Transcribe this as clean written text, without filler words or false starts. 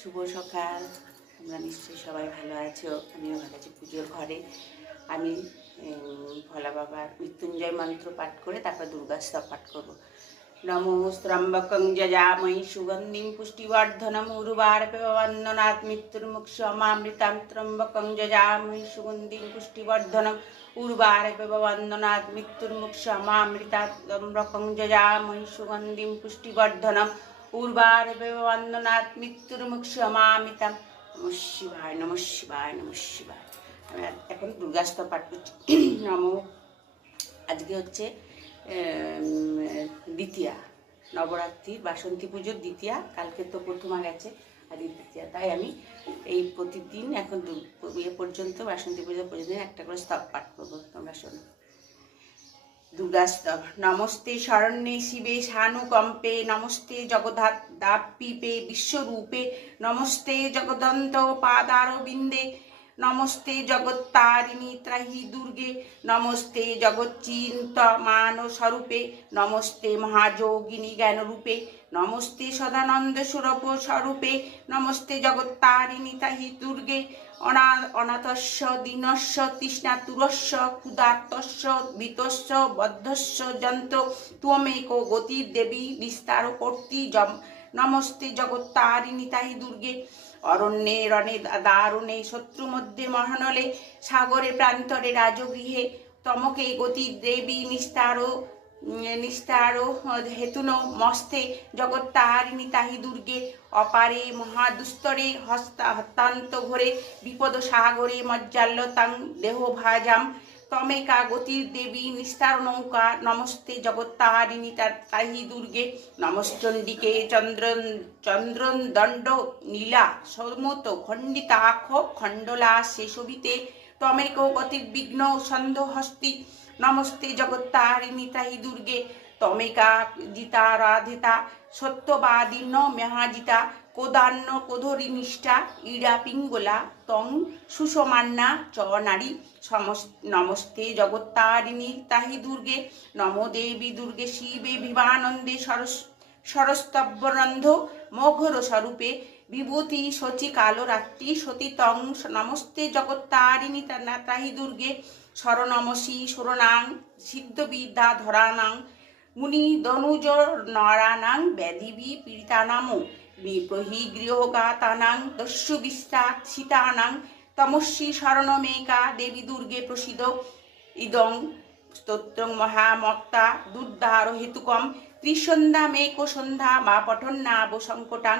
শুভ সকাল। তোমরা নিশ্চয়ই সবাই ভালো আছো, আমিও ভালো আছি। পুজোর ঘরে আমি ভোলা বাবার মৃত্যুঞ্জয় মন্ত্র পাঠ করে তারপর দুর্গাস্তব পাঠ করবো। নমো ত্রম্বকং যজামহি সুগন্ধিং পুষ্টিবর্ধনম উর্বারপবন্দনাৎ মৃত্যুর্মুক্ষমামৃতাং ত্রম্বকং যজামহি সুগন্ধিং পুষ্টিবর্ধনম উর্বারপবন্দনাৎ মৃত্যুর্মুক্ষমামৃতাৎ ত্রম্বকং যজামহি সুগন্ধিং পুষ্টিবর্ধনম উর্বারপবন্দনাৎ মৃত্যুর্মুক্ষমামৃতাং। নমঃ শিবায়, নমঃ শিবায়, নমঃ শিবায়। আমি এখন দুর্গাস্তব পাঠ করছি। নমো, আজকে হচ্ছে দ্বিতীয়া, নবরাত্রির বাসন্তী পুজোর দ্বিতীয়া। কালকে তো প্রথমা গেছে, আর দ্বিতীয়া। তাই আমি এই প্রতিদিন এখন ইয়ে পর্যন্ত, বাসন্তী পুজো পর্যন্ত একটা করে স্তব পাঠ করবো। তোমরা শোনো। দুর্গাস্তব। নমস্তে শরণ্যে শিবে সানুকম্পে, নমস্তে জগদাপ্পীপে বিশ্বরূপে, নমস্তে জগদন্ত পাদারবিন্দে, নমস্তে জগত্তারিণী ত্রাহি দুর্গে, নমস্তে জগচ্চিন্তমান স্বরূপে, নমস্তে মহাযোগিনী জ্ঞানরূপে, নমস্তে সদানন্দ স্বরূপ স্বরূপে, নমস্তে জগত্তারিণী ত্রাহি দুর্গে, অনাথস্য দীনস্য তৃষ্ণাতুরস্য ক্ষুধার্তস্য ভীতস্য বদ্ধস্য যন্ত ত্বমেকো গতির দেবী বিস্তার কর্তি নমস্তে জগত্তারিণী তাহি দুর্গে, অরণ্যে রণে দারুণে শত্রু মধ্যে মহানলে, সাগরে প্রান্তরে রাজগৃহে তমকে গতির দেবী নিস্তার হেতুন মস্তে জগত্তারিণী তাহি দুর্গে, অপারে মহাদুস্তরে হস্তান্ত ঘোরে বিপদ সাগরে মজ্জাল্যতাং দেহভাজাম তমেকা গতির দেবী নিস্তার নৌকা, নমস্তে জগত্তারিণী তাহি দুর্গে, নমশ্চণ্ডিকে চন্দ্রন দণ্ড নীলা সমত খণ্ডিতাক্ষ খণ্ডলা শেষবিতে, তমেক গতির বিঘ্ন সন্ধহস্তি, নমস্তে জগত্তারিণী তাহি দুর্গে, তমেকা জিতা রাধিতা সত্যবাদীর্ণ মেহাজিতা কোদান্য কোধরি নিষ্ঠা ইড়া পিঙ্গলা তং সুষমান্না চ নারী, নমস্তে জগত্তারিণী তাহি দুর্গে, নমো দেবী দুর্গে শিবে বিভানন্দে সরস্তব্যরন্ধ মঘর স্বরূপে, বিভূতি শচী কালো রাত্রি সতী তং, নমস্তে জগত্তারিণী তাহি দুর্গে, শরণমসি শরণাং সিদ্ধবিদ্যা ধরানাং মুনি দনুজ নরানাং ব্যাধিবি পীড়িতানামো বিপ্রহি গৃহগাতানাং দস্যু বিস্তার সীতানাং, তমস্বী শরণমেকা দেবী দুর্গে প্রসিদ্ধ ইদং স্তোত্রং মহামক্তা দুর্ধার হেতুকম ত্রিসন্ধ্যা মেক সন্ধ্যা মা পঠন্নাব সংকটাং,